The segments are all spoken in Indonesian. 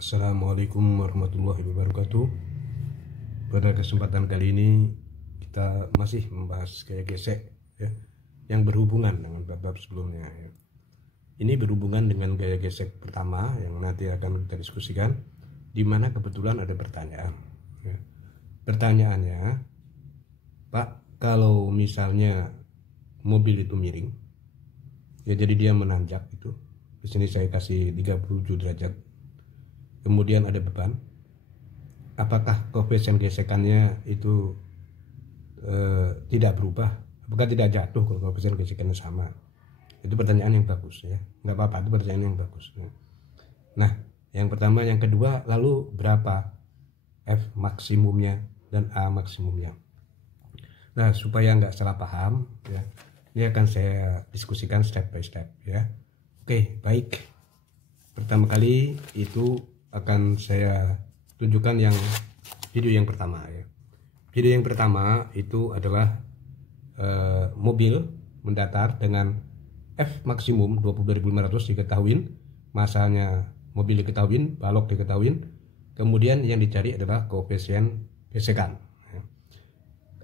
Assalamualaikum warahmatullahi wabarakatuh. Pada kesempatan kali ini kita masih membahas gaya gesek ya, yang berhubungan dengan bab-bab sebelumnya ya. Ini berhubungan dengan gaya gesek pertama yang nanti akan kita diskusikan, di mana kebetulan ada pertanyaan ya. Pertanyaannya, Pak, kalau misalnya mobil itu miring ya, jadi dia menanjak itu, di sini saya kasih 37 derajat, kemudian ada beban, apakah koefisien gesekannya itu tidak berubah? Apakah tidak jatuh kalau koefisien gesekannya sama? Itu pertanyaan yang bagus ya, nggak apa-apa, itu pertanyaan yang bagus ya. Nah, yang pertama, yang kedua, lalu berapa F maksimumnya dan A maksimumnya? Nah, supaya nggak salah paham ya, ini akan saya diskusikan step by step ya. Oke, baik. Pertama kali itu akan saya tunjukkan yang video yang pertama ya. Video yang pertama itu adalah mobil mendatar dengan F maksimum 20.500 diketahuin, masanya mobil diketahuin, balok diketahuin, kemudian yang dicari adalah koefisien gesekan ya,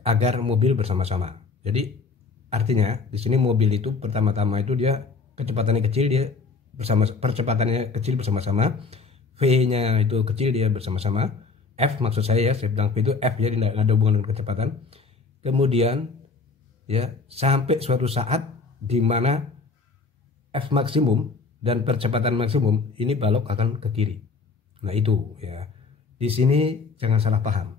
agar mobil bersama-sama. Jadi artinya di sini mobil itu pertama-tama itu dia kecepatannya kecil, dia percepatannya kecil bersama-sama, V-nya itu kecil, dia bersama-sama. F maksud saya ya, saya bilang V itu F ya, tidak ada hubungan dengan kecepatan. Kemudian ya, sampai suatu saat di mana F maksimum dan percepatan maksimum ini balok akan ke kiri. Nah itu ya, di sini jangan salah paham.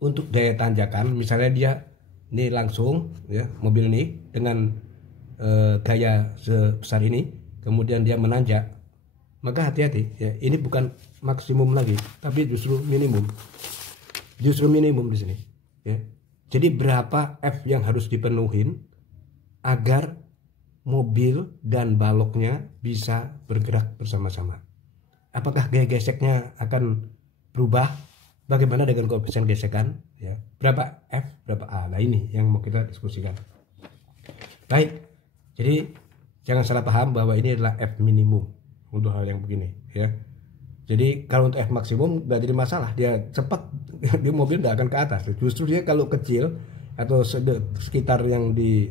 Untuk daya tanjakan, misalnya dia ini langsung ya, mobil ini dengan gaya sebesar ini, kemudian dia menanjak, maka hati-hati ya, ini bukan maksimum lagi, tapi justru minimum. Justru minimum di sini ya. Jadi berapa F yang harus dipenuhin agar mobil dan baloknya bisa bergerak bersama-sama? Apakah gaya geseknya akan berubah? Bagaimana dengan koefisien gesekan ya? Berapa F, berapa A? Nah ini yang mau kita diskusikan. Baik. Jadi jangan salah paham bahwa ini adalah F minimum untuk hal yang begini ya. Jadi kalau untuk F maksimum nggak jadi masalah, dia cepat, dia mobil nggak akan ke atas. Justru dia kalau kecil atau sekitar yang di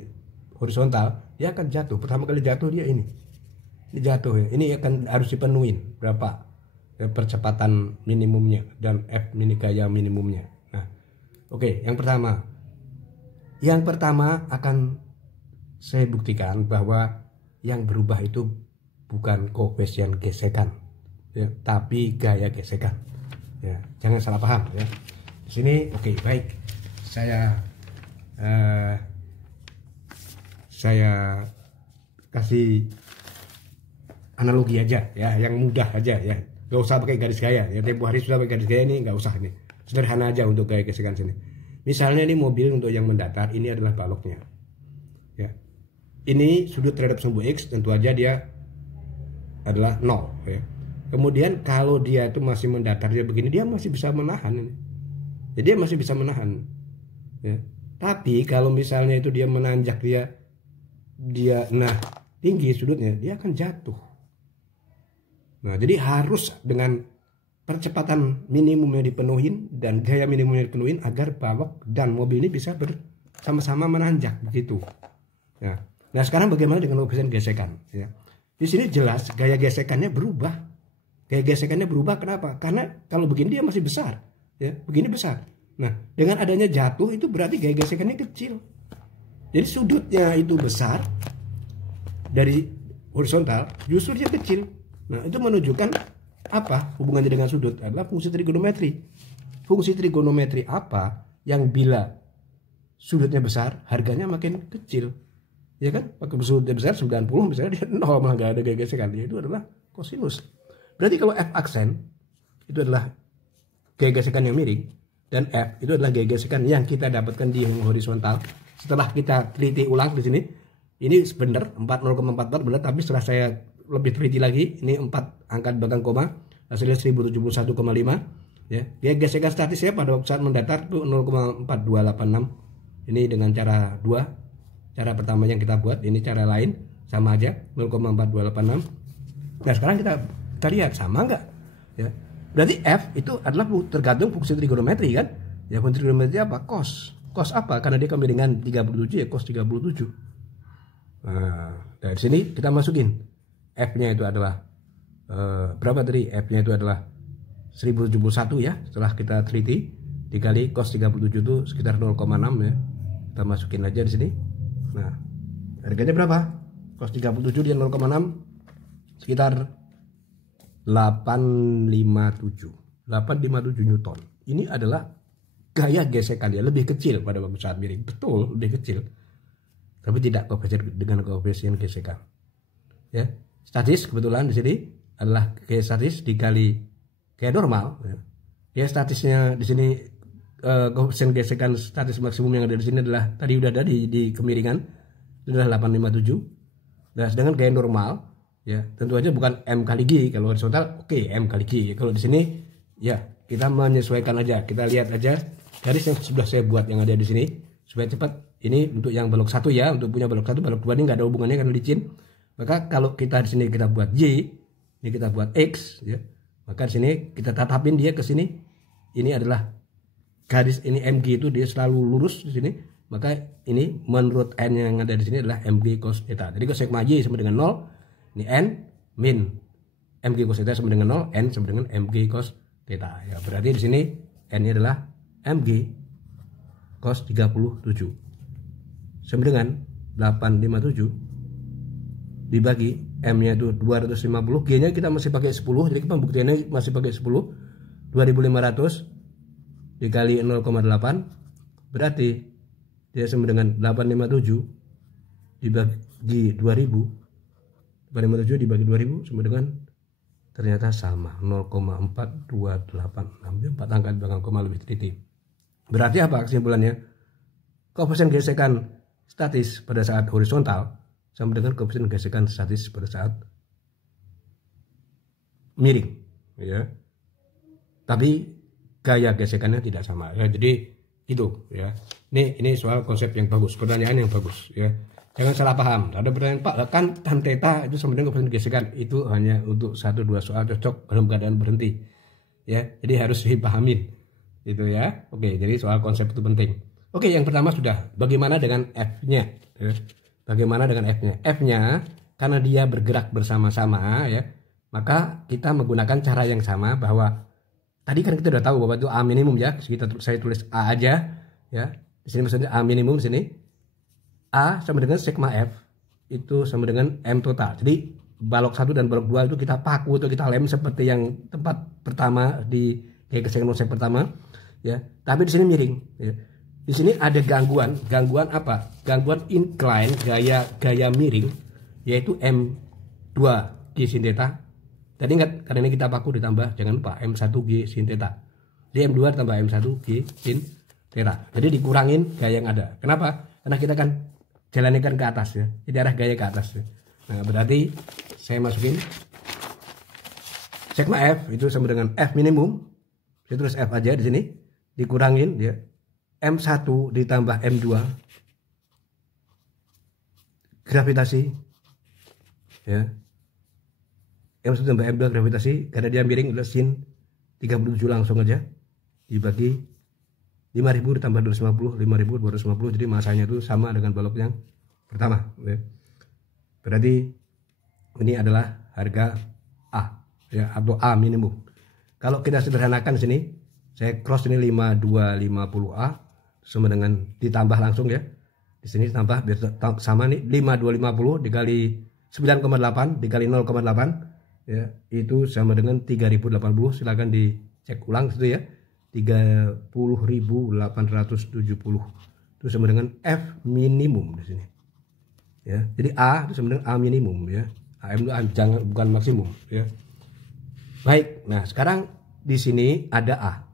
horizontal, dia akan jatuh. Pertama kali jatuh dia ini jatuh ya. Ini akan harus dipenuhin berapa ya, percepatan minimumnya dan F mini gaya minimumnya. Nah, oke, yang pertama akan saya buktikan bahwa yang berubah itu bukan koefisien gesekan ya, tapi gaya gesekan ya. Jangan salah paham ya di sini. Oke, baik, saya kasih analogi aja ya, yang mudah aja ya, nggak usah pakai garis gaya ya. Tempo hari sudah pakai garis gaya, ini nggak usah, ini sederhana aja untuk gaya gesekan sini. Misalnya ini mobil untuk yang mendatar, ini adalah baloknya ya. Ini sudut terhadap sumbu X, tentu aja dia adalah 0 ya. Kemudian kalau dia itu masih mendatar, dia begini, dia masih bisa menahan ini. Jadi dia masih bisa menahan ya. Tapi kalau misalnya itu dia menanjak, dia nah tinggi sudutnya, dia akan jatuh. Nah, jadi harus dengan percepatan minimumnya dipenuhin dan gaya minimumnya dipenuhin agar balok dan mobil ini bisa bersama-sama menanjak begitu ya. Nah, sekarang bagaimana dengan koefisien gesekan ya? Di sini jelas gaya gesekannya berubah. Gaya gesekannya berubah kenapa? Karena kalau begini dia masih besar ya, begini besar. Nah, dengan adanya jatuh itu berarti gaya gesekannya kecil. Jadi sudutnya itu besar dari horizontal, justru dia kecil. Nah, itu menunjukkan apa? Hubungannya dengan sudut adalah fungsi trigonometri. Fungsi trigonometri apa yang bila sudutnya besar, harganya makin kecil. Ya kan? Pakai sudutnya besar 90, misalnya dia 0, malah nggak ada gaya gesekan. Itu adalah kosinus. Berarti kalau F aksen itu adalah gaya gesekan yang miring, dan F itu adalah gaya gesekan yang kita dapatkan di horizontal. Setelah kita teliti ulang di sini, ini benar 0,44 benar, tapi setelah saya lebih teliti lagi, ini 4 angka belakang koma, hasilnya 1071,5 ya. Gaya gesekan statisnya pada saat mendatar itu 0,4286. Ini dengan cara 2. Cara pertama yang kita buat, ini cara lain sama aja 0,4286. Nah, sekarang kita lihat sama nggak ya. Berarti F itu adalah tergantung fungsi trigonometri kan. Ya, fungsi trigonometri apa? Cos. Cos apa? Karena dia kemiringan 37 ya, cos 37. Nah, dari sini kita masukin F-nya itu adalah berapa tadi? F-nya itu adalah 1071 ya, setelah kita teliti dikali cos 37 itu sekitar 0,6 ya. Kita masukin aja di sini. Nah, harganya berapa? Cos 37 dia 0,6 sekitar 857 Newton. Ini adalah gaya gesekan ya, lebih kecil pada waktu saat miring. Betul, lebih kecil. Tapi tidak dengan koefisien gesekan. Ya, statis kebetulan di sini adalah gaya statis dikali gaya normal. Ya. Gaya statisnya di sini koefisien gesekan statis maksimum yang ada di sini adalah tadi udah ada di kemiringan itu adalah 857. Nah, sedangkan gaya normal ya tentu aja bukan M kali G. Kalau horizontal oke, M kali G. Kalau di sini ya kita menyesuaikan aja. Kita lihat aja garis yang sudah saya buat yang ada di sini supaya cepat. Ini untuk yang balok 1 ya, untuk punya balok 1, balok 2 ini nggak ada hubungannya karena licin. Maka kalau kita di sini kita buat Y, ini kita buat X ya. Maka di sini kita tatapin dia ke sini. Ini adalah garis ini MG itu dia selalu lurus di sini. Maka ini menurut N yang ada di sini adalah MG cos theta. Jadi cosecma Y sama dengan 0. Ini N min MG cos theta sama dengan 0, N sama dengan MG cos theta. Ya, berarti di sini N ini adalah MG cos 37 sama dengan 857 dibagi M-nya itu 250, G-nya kita masih pakai 10, jadi pembuktiannya masih pakai 10. 2500 dikali 0,8 berarti dia sama dengan 857 dibagi 2000. 857 dibagi 2000 sama dengan ternyata sama 0,4286. Ambil 4 angka di belakang koma lebih teliti. Berarti apa kesimpulannya? Koefisien gesekan statis pada saat horizontal sama dengan koefisien gesekan statis pada saat miring ya. Tapi gaya gesekannya tidak sama ya. Jadi itu ya. Ini soal konsep yang bagus, pertanyaan yang bagus ya. Jangan salah paham. Ada pertanyaan, Pak, kan tan theta itu sama dengan koefisien gesekan. Itu hanya untuk 1-2 soal cocok dalam keadaan berhenti. Ya, jadi harus dipahamin. Itu ya. Oke, jadi soal konsep itu penting. Oke, yang pertama sudah. Bagaimana dengan F-nya? Ya. Bagaimana dengan F-nya? F-nya karena dia bergerak bersama-sama ya, maka kita menggunakan cara yang sama bahwa tadi kan kita udah tahu bahwa itu A minimum ya. Saya tulis A aja ya. Di sini maksudnya A minimum di sini. A sama dengan sigma F itu sama dengan M total. Jadi balok 1 dan balok 2 itu kita paku atau kita lem seperti yang tempat pertama di gesekan konsep pertama ya. Tapi di sini miring ya. Di sini ada gangguan apa? Gangguan incline gaya miring yaitu M2 G sin theta. Tadi ingat karena ini kita paku ditambah jangan lupa M1 G sin theta. Di M2 tambah M1 G sin theta. Jadi dikurangin gaya yang ada. Kenapa? Karena kita kan jalannya kan ke atas ya. Jadi arah gaya ke atas ya. Nah, berarti saya masukin sigma F itu sama dengan F minimum. Saya tulis F aja di sini. Dikurangin ya. M1 ditambah M2 gravitasi ya. M1 tambah M2 gravitasi karena dia miring udah sin 37 langsung aja dibagi 5000 ditambah 250, 5250, jadi masanya itu sama dengan balok yang pertama ya. Berarti ini adalah harga A ya, atau A minimum. Kalau kita sederhanakan di sini saya cross ini 5250A sama dengan ditambah langsung ya. Di sini tambah biar sama nih 5250 dikali 9,8 dikali 0,8 ya, itu sama dengan 3080. Silakan dicek ulang situ ya. 30.870 itu sama dengan F minimum di sini ya. Jadi A itu sama dengan A minimum ya. AM itu jangan bukan maksimum ya. Baik, nah sekarang di sini ada A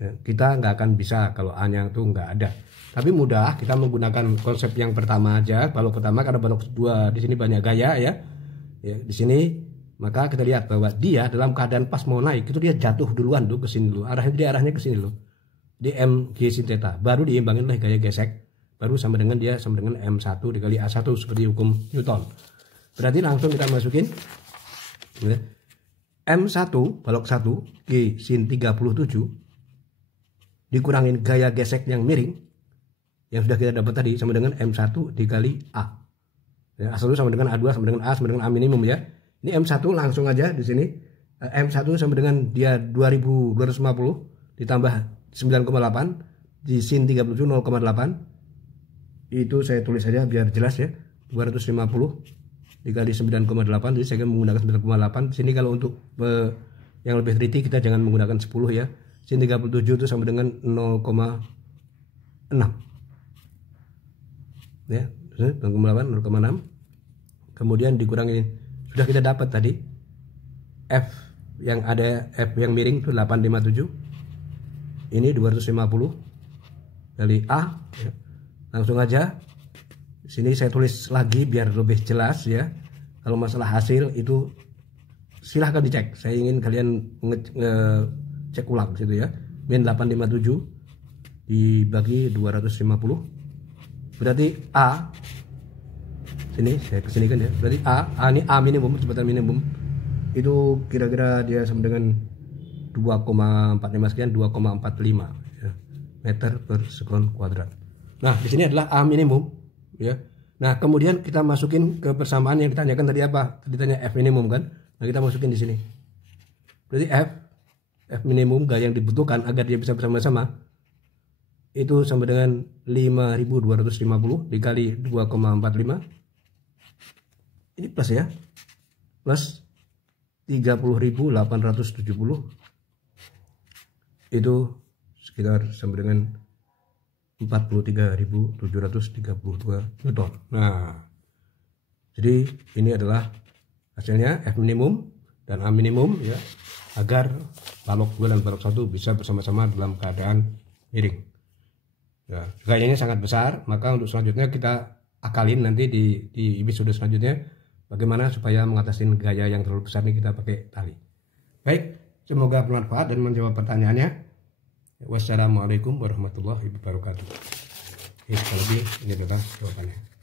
ya, kita nggak akan bisa kalau A nya itu nggak ada, tapi mudah kita menggunakan konsep yang pertama aja. Balok pertama karena balok kedua di sini banyak gaya ya, di sini. Maka kita lihat bahwa dia dalam keadaan pas mau naik itu dia jatuh duluan tuh ke sini dulu. Arahnya ke sini loh. Di M G sin theta. Baru diimbangin oleh gaya gesek. Baru sama dengan dia sama dengan M1 dikali A1 seperti hukum Newton. Berarti langsung kita masukin ya. M1 balok 1 G sin 37 dikurangin gaya gesek yang miring yang sudah kita dapat tadi sama dengan M1 dikali A. Ya, A1 sama dengan A2 sama dengan A sama dengan A minimum ya. Ini M1 langsung aja di sini. M1 sama dengan dia 2250 ditambah 9,8 di sin 37 0,8. Itu saya tulis saja biar jelas ya. 250 dikali 9,8, jadi saya akan menggunakan 9,8. Di sini kalau untuk yang lebih teliti kita jangan menggunakan 10 ya. Sin 37 itu sama dengan 0,6 ya, 0,8 0,6. Kemudian dikurangi, sudah kita dapat tadi F yang ada, F yang miring itu 857, ini 250 kali A ya. Langsung aja sini saya tulis lagi biar lebih jelas ya. Kalau masalah hasil itu silahkan dicek. Saya ingin kalian cek ulang situ ya. Min 857 dibagi 250 berarti A, sini saya kesinikan ya. Berarti A ini A minimum, kecepatan minimum itu kira-kira dia sama dengan 2,45 sekian, 2,45 ya, meter per sekon kuadrat. Nah di sini adalah A minimum ya. Nah kemudian kita masukin ke persamaan yang ditanyakan tadi apa? Tadi tanya F minimum kan? Nah kita masukin di sini. Berarti F minimum gaya yang dibutuhkan agar dia bisa bersama-sama itu sama dengan 5250 dikali 2,45. Ini plus ya. Plus 30.870 itu sekitar sama dengan 43.732 Newton. Nah, jadi ini adalah hasilnya F minimum dan A minimum ya, agar balok 2 dan balok 1 bisa bersama-sama dalam keadaan miring. Ya, gayanya sangat besar, maka untuk selanjutnya kita akalin nanti di episode selanjutnya bagaimana supaya mengatasi gaya yang terlalu besar ini kita pakai tali. Baik, semoga bermanfaat dan menjawab pertanyaannya. Wassalamualaikum warahmatullahi wabarakatuh. Kalau lebih ini adalah jawabannya.